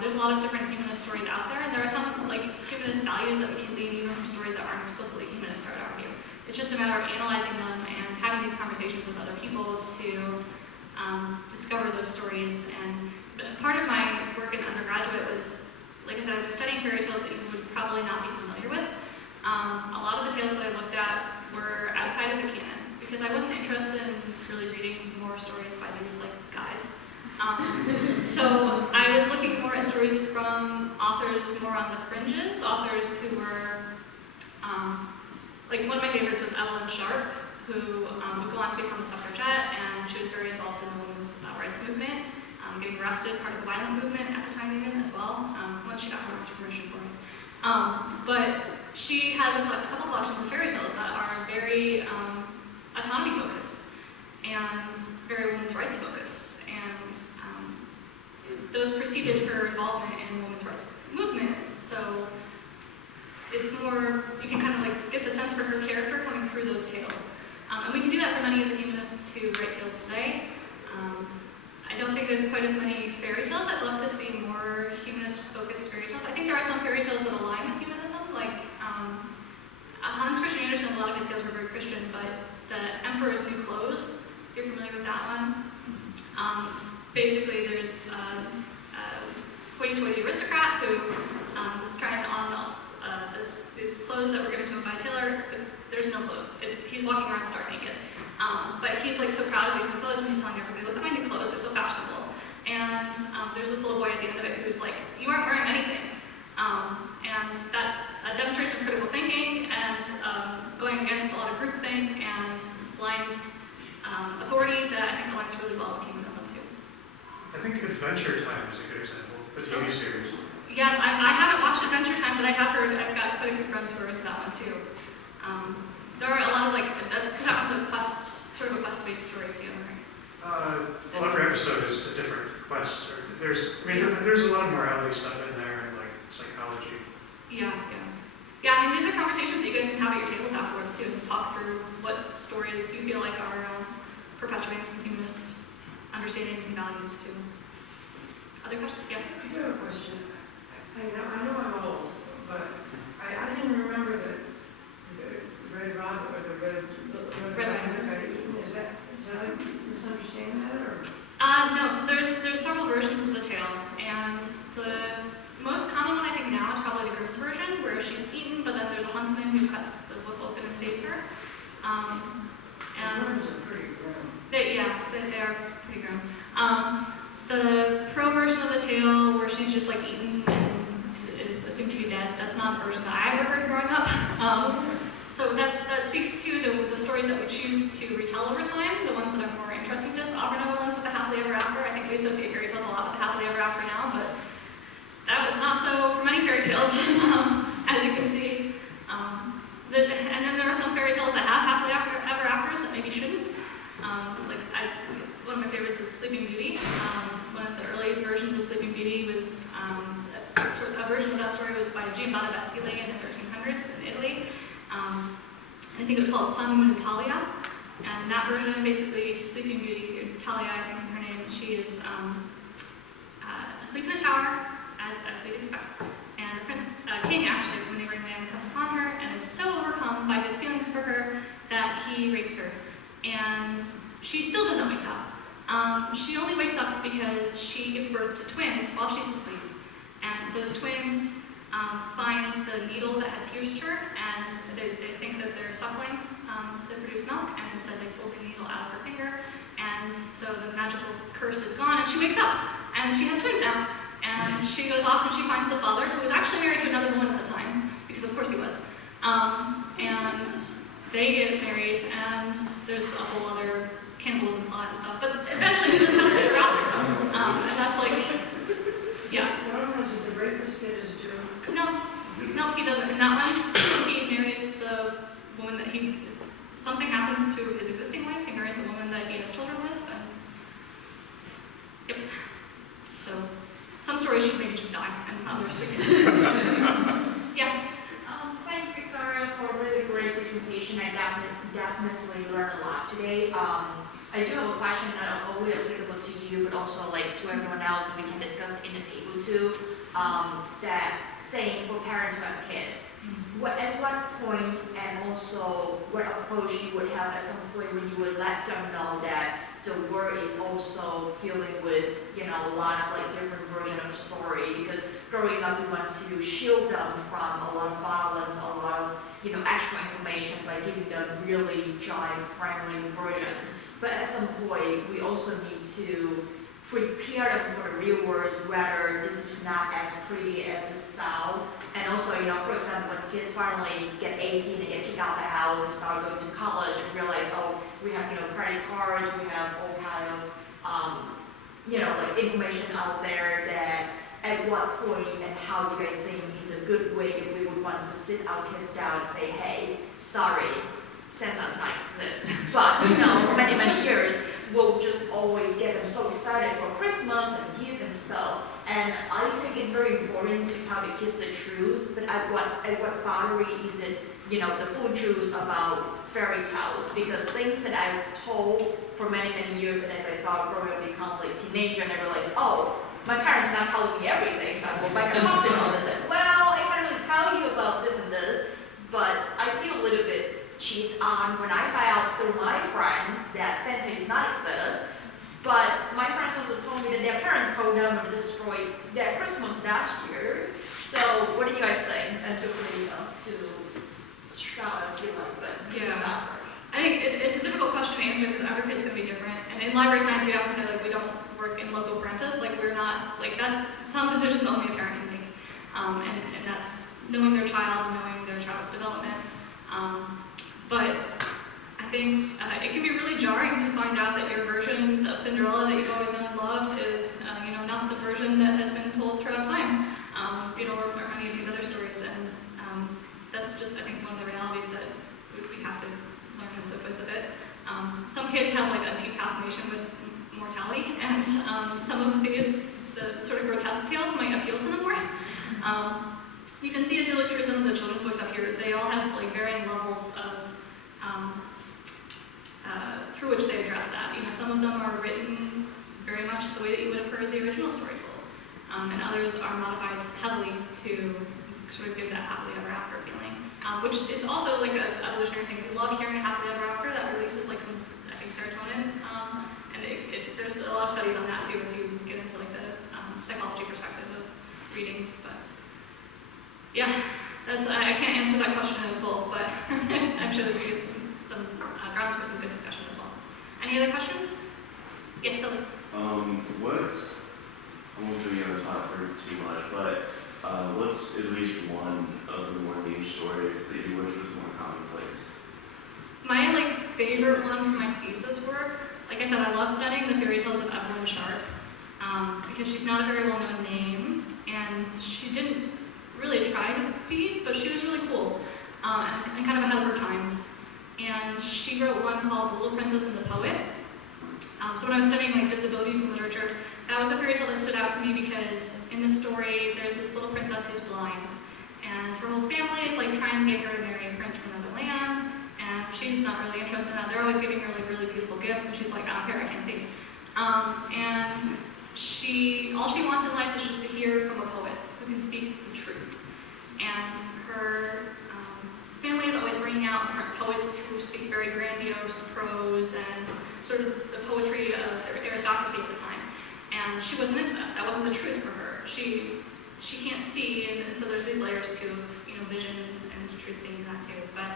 There's a lot of different humanist stories out there, and there are some like humanist values that we can glean even from stories that aren't explicitly humanist, I would argue. It's just a matter of analyzing them and having these conversations with other people to discover those stories. And part of my work in undergraduate was, like I said, I was studying fairy tales that you would probably not be familiar with. A lot of the tales that I looked at were outside of the canon, because I wasn't interested in really reading more stories by these like guys. So I was looking more at stories from authors more on the fringes, authors who were, like one of my favorites was Evelyn Sharp, who would go on to become a suffragette, and she was very involved in the women's rights movement, getting arrested, part of the violent movement at the time even as well, once she got her permission for it. But she has a couple collections of fairy tales that are very autonomy focused and very women's rights focused, and those preceded her involvement in women's rights movements. So it's more, you can kind of like get the sense for her character coming through those tales, and we can do that for many of the humanists who write tales today. I don't think there's quite as many fairy tales. I'd love to see more humanist-focused fairy tales. I think there are some fairy tales that align with humanism, like Hans Christian Andersen. A lot of his tales were very Christian, but The Emperor's New Clothes, if you're familiar with that one. Basically, there's a hoity-toity aristocrat who was trying on these clothes that were given to him by a tailor. There's no clothes. He's walking around stark naked. But he's like so proud of these new clothes, and he's telling everybody, look at my new clothes, they're so fashionable. And there's this little boy at the end of it who's like, you aren't wearing anything. And that's a demonstration of critical thinking and going against a lot of groupthink and blind authority that I think aligns really well with humanism too. I think Adventure Time is a good example, the TV series. Yes, I haven't watched Adventure Time, but I have heard, I've got quite a few friends who are into that one too. There are a lot of like, because that one's a quest, sort of a quest-based story too, right? Well, every episode is a different quest. There's a lot of morality stuff in there and like psychology. Yeah. Yeah, I mean, these are conversations that you guys can have at your tables afterwards too, and talk through what stories you feel like are perpetuating some humanist understandings and values too. Other questions? Yeah. I do have a question. I know I'm old, but I didn't remember the red rabbit or the red rabbit got eaten. Is that like misunderstanding that or? No. So there's several versions of the tale, and the most common one I think now is probably the Grimm's version, where she's eaten, but then there's a huntsman who cuts the whip open and saves her. And the worms are pretty grim. they are pretty grim. The pro version of the tale, where she's just like eaten and is assumed to be dead, that's not a version that I ever heard growing up. So that speaks to the stories that we choose to retell over time, the ones that are more interesting to us. Often are the ones with the happily ever after. I think we associate fairy tales a lot with the happily ever after now, but that was not so for many fairy tales, as you can see. And then there are some fairy tales that have happily ever afters that maybe shouldn't. One of my favorites is Sleeping Beauty. One of the early versions of Sleeping Beauty was a version of that story was by Giovanni Basile in the 1300s in Italy. I think it was called Sun, Moon, and Talia. And in that version, basically, Sleeping Beauty, Talia, I think is her name, she is asleep in a tower, as we'd expect. And the king, actually, when they bring land, comes upon her and is so overcome by his feelings for her that he rapes her. And she still doesn't wake up. She only wakes up because she gives birth to twins while she's asleep. And those twins find the needle that had pierced her, and they think that they're suckling to produce milk, and instead they pull the needle out of her finger, and so the magical curse is gone, and she wakes up, and she has twins now. And she goes off and she finds the father, who was actually married to another woman at the time, because of course he was. And they get married, and there's a whole other cannibalism plot and stuff, but eventually he doesn't have to after. And that's like, yeah. One was the rapist kid is a Jew. No, he doesn't. In that one, he marries the woman that something happens to his existing wife, he marries the woman that he has children with, and yep. So, some stories should maybe just die, and others we can. Yeah. Thanks, Victoria, for a really great presentation. I definitely learned a lot today. I do have a question not only applicable to you, but also like to everyone else, and we can discuss in the table too. That saying for parents who have kids, at what point, and also what approach you would have at some point when you would let them know that the world is also filling with, a lot of like different versions of the story, because growing up we want to shield them from a lot of violence, a lot of, extra information by giving them really joy-friendly version. But at some point, we also need to prepare them for the real world, whether this is not as pretty as it sounds. And also, for example, when kids finally get 18 and get kicked out of the house and start going to college and realize, oh, we have, credit cards, we have all kind of, like information out there that at what point and how you guys think is a good way that we would want to sit our kids down and say, hey, sorry, Santa's not exist. But, for many, many years, we'll just always get them so excited for Christmas and gift and stuff. And I think it's very important to tell the kids the truth, but at what boundary is it, the full truth about fairy tales? Because things that I've told for many, many years, and as I started growing up, become like a teenager, and I realized, oh, my parents are not telling me everything, so I go back and talk to them and say, well, I can't really tell you about this and this, but I feel a little bit cheated on when I find out through my friends that Santa is not exist. But my friends also told me that their parents told them to destroy their Christmas last year. So what do you guys think? And feel free to shout if you like, but you start first. I think it's a difficult question to answer because every kid's going to be different. And in library science, we often say, like, we don't work in loco parentis. Like, we're not, like, that's some decisions only a parent can make. And that's knowing their child and knowing their child's development. But I think it can be really jarring to find out that your version of Cinderella that you've always known and loved is, not the version that has been told throughout time, or any of these other stories. And that's just, I think, one of the realities that we have to learn and live with a bit. Some kids have like a deep fascination with mortality, and some of these, the sort of grotesque tales might appeal to them more. You can see as you look through some of the children's books up here, they all have like varying levels of through which they address that. Some of them are written very much the way that you would have heard the original story told, and others are modified heavily to sort of give that happily ever after feeling, which is also like an evolutionary thing. We love hearing happily ever after. That releases like some, I think, serotonin, and there's a lot of studies on that too if you get into like the psychology perspective of reading. But yeah, I can't answer that question in full, but I'm sure there's some grounds for some good discussion as well. Any other questions? Yes, Silly. I won't do you on the spot for too much, but what's at least one of the more niche stories that you wish was more commonplace? My favorite one for my thesis work, like I said, I love studying the fairy tales of Evelyn Sharp, because she's not a very well-known name, and she didn't really try to be, but she was really cool, and kind of ahead of her times. And she wrote one called The Little Princess and the Poet. So when I was studying disabilities in literature, that was a fairy tale that stood out to me because in the story, there's this little princess who's blind, and her whole family is trying to get her to marry a prince from another land, And she's not really interested in that. They're always giving her like really beautiful gifts, and she's like, I don't care, I can't see. And all she wants in life is just to hear from a poet who can speak the truth. And her family is always bringing out different poets who speak very grandiose prose and sort of the poetry of the aristocracy at the time. And she wasn't into that. That wasn't the truth for her. She can't see, and so there's these layers to, you know, vision and truth seeing in that too. But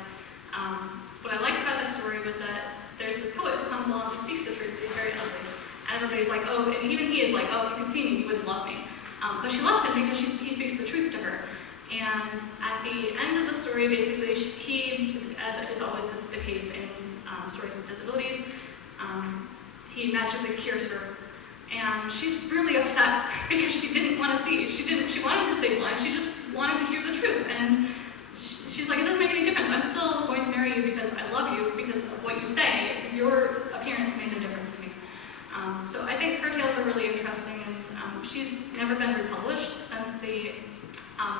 what I liked about this story was that there's this poet who comes along who speaks the truth. He's very ugly. And everybody's like, oh, and even he is like, oh, if you could see me, you wouldn't love me. But she loves him because he speaks the truth to her. And at the end of the story, basically, he, as is always the case in stories with disabilities, he magically cures her. And she's really upset because she didn't want to see. She wanted to stay blind. She just wanted to hear the truth. And she's like, it doesn't make any difference. I'm still going to marry you because I love you, because of what you say. Your appearance made no difference to me. So I think her tales are really interesting, and she's never been republished since the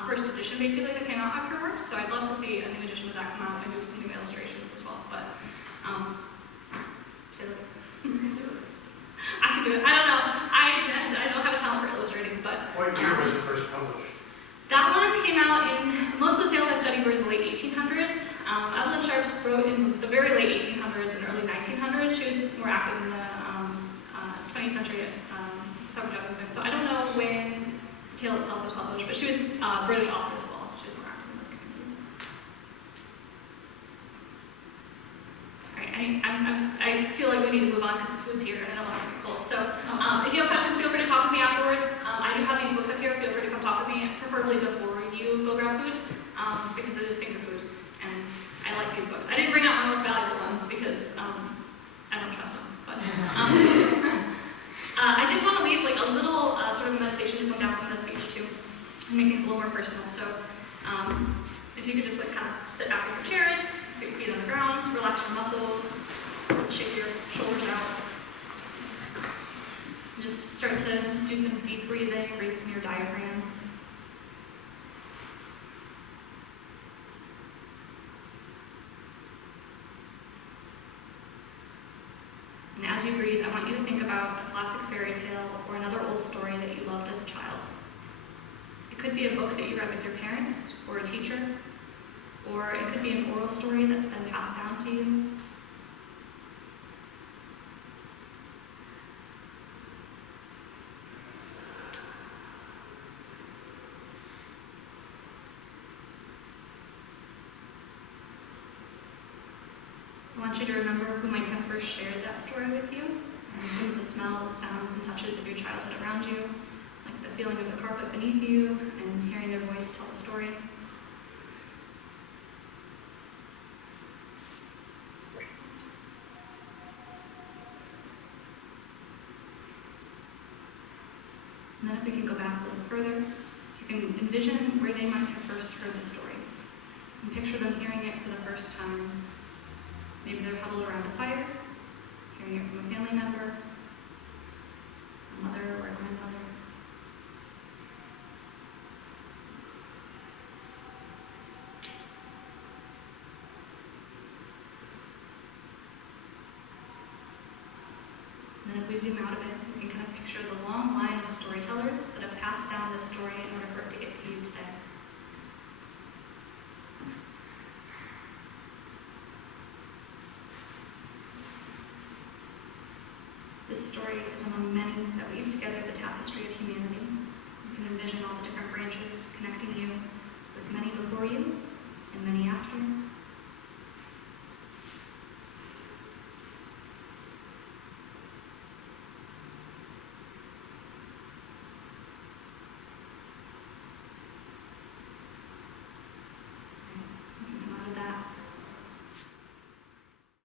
first edition, basically, that came out of her works. So I'd love to see a new edition of that come out and do some new illustrations as well. But I could do it. I don't know. I don't have a talent for illustrating, but What year was it first published? that one came out in, most of the tales I studied were in the late 1800s. Evelyn Sharps wrote in the very late 1800s and early 1900s. She was more active in the 20th century suffragette movement. So I don't know when the tale itself was published, but she was a British author as well. She was more active in those communities. All right, I feel like we need to move on because the food's here and I don't want it to get cold. So if you have questions, feel free to talk with me afterwards. I do have these books up here. Feel free to come talk with me, preferably before you go grab food, because it is finger food, and I like these books. I didn't bring out my most valuable ones because I don't trust them. But I did want to leave like a little sort of meditation to come down from this speech too, and make things a little more personal. So if you could just like kind of sit back in your chairs, put your feet on the ground, relax your muscles, shake your shoulders out. Just start to do some deep breathing, breathe from your diaphragm. And as you breathe, I want you to think about a classic fairy tale or another old story that you loved as a child. It could be a book that you read with your parents or a teacher, or it could be an oral story that's been passed down to you. I want you to remember who might have first shared that story with you, and some of the smells, sounds, and touches of your childhood around you, like the feeling of the carpet beneath you, and hearing their voice tell the story. And then if we can go back a little further, you can envision where they might have first heard the story, and picture them hearing it for the first time. Maybe they're huddled around a fire, hearing it from a family member, a mother or a grandmother. And then if we zoom out a bit, we can kind of picture the long line of storytellers that have passed down this story in order for it to get to you today. This story is among many that weave together the tapestry of humanity. You can envision all the different branches connecting you